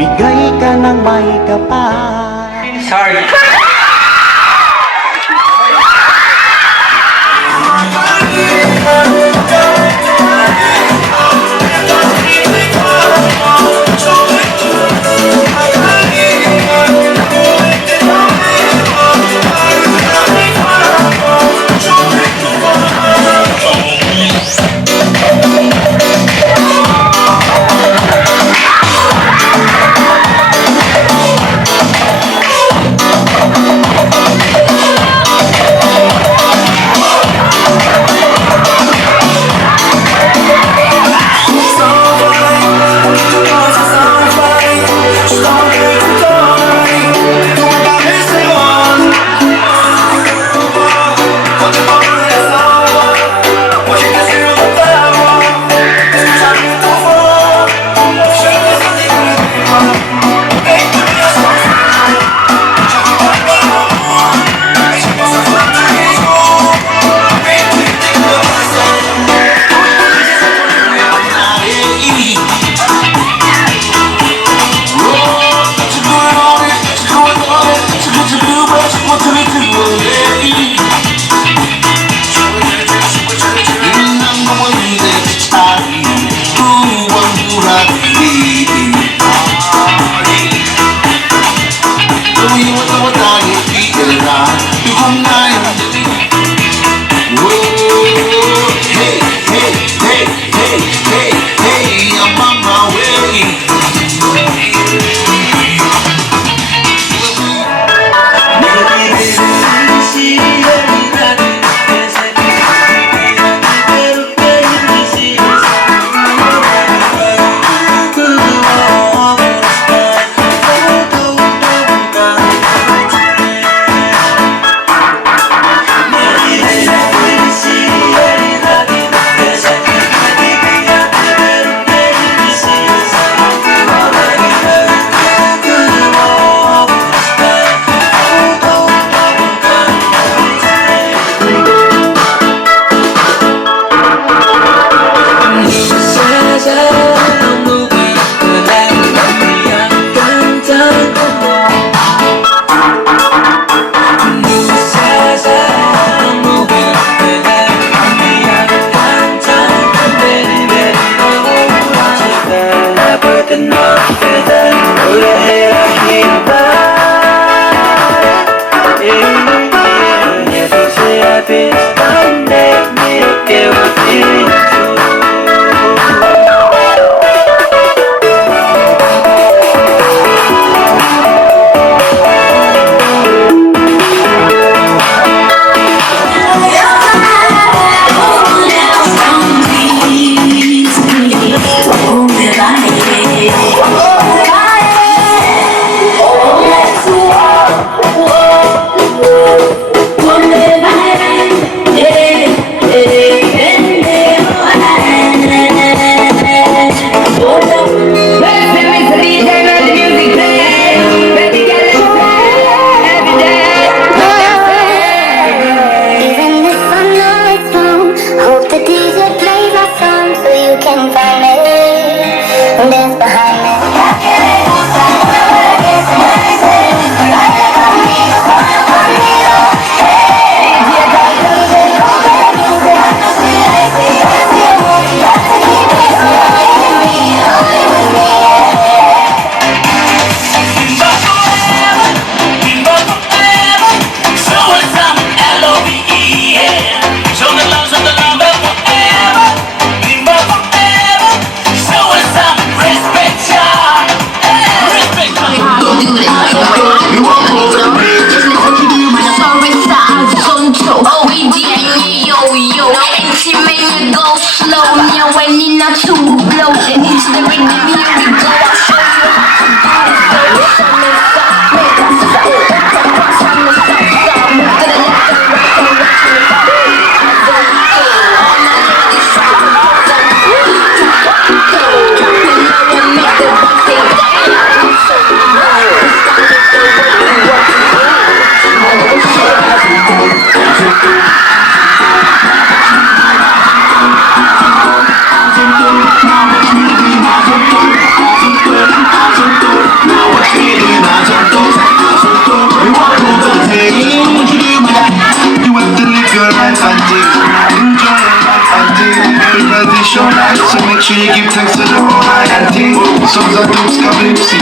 Bigay ka ng may kapal. Sorry.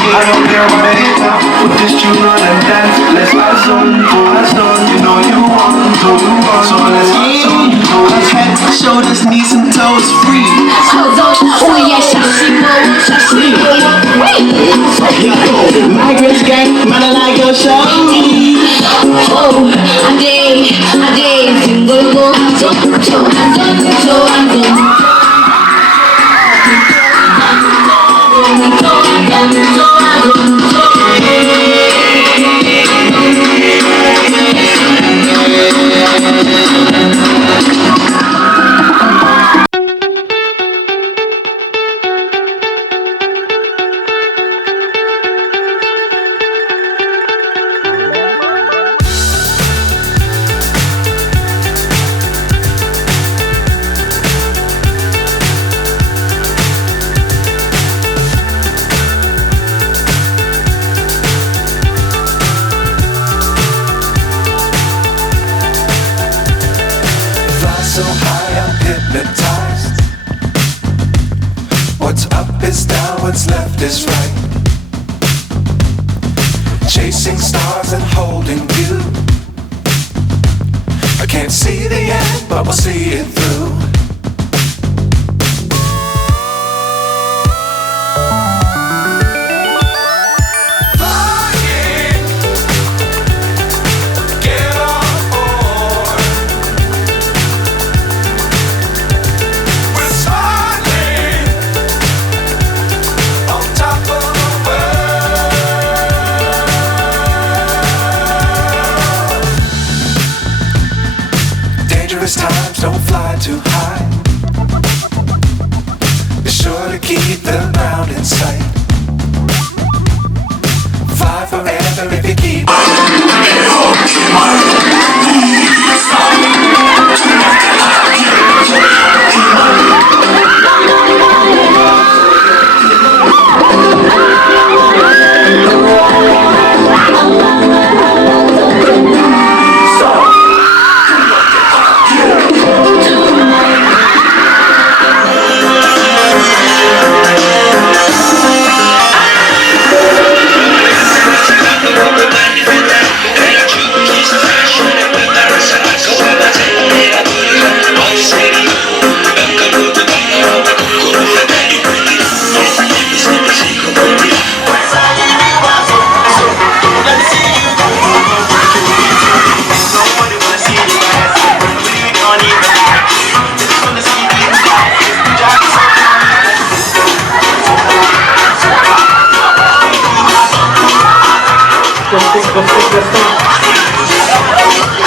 I don't care about the hater. Put this tune on and dance. Let's have some fun. You know you want to. So let's have some fun. Head, shoulders, knees and toes free. Kuya, shashimo, shashimo. Migrants gang, man I like your show. Oh, a day, single go. So high I'm hypnotized. What's up is down, what's left is right. Chasing stars and holding you. I can't see the end, but we'll see it through. Times don't fly too high. Be sure to keep the ground in sight. Fly forever if you keep. Go, go, go, go, go.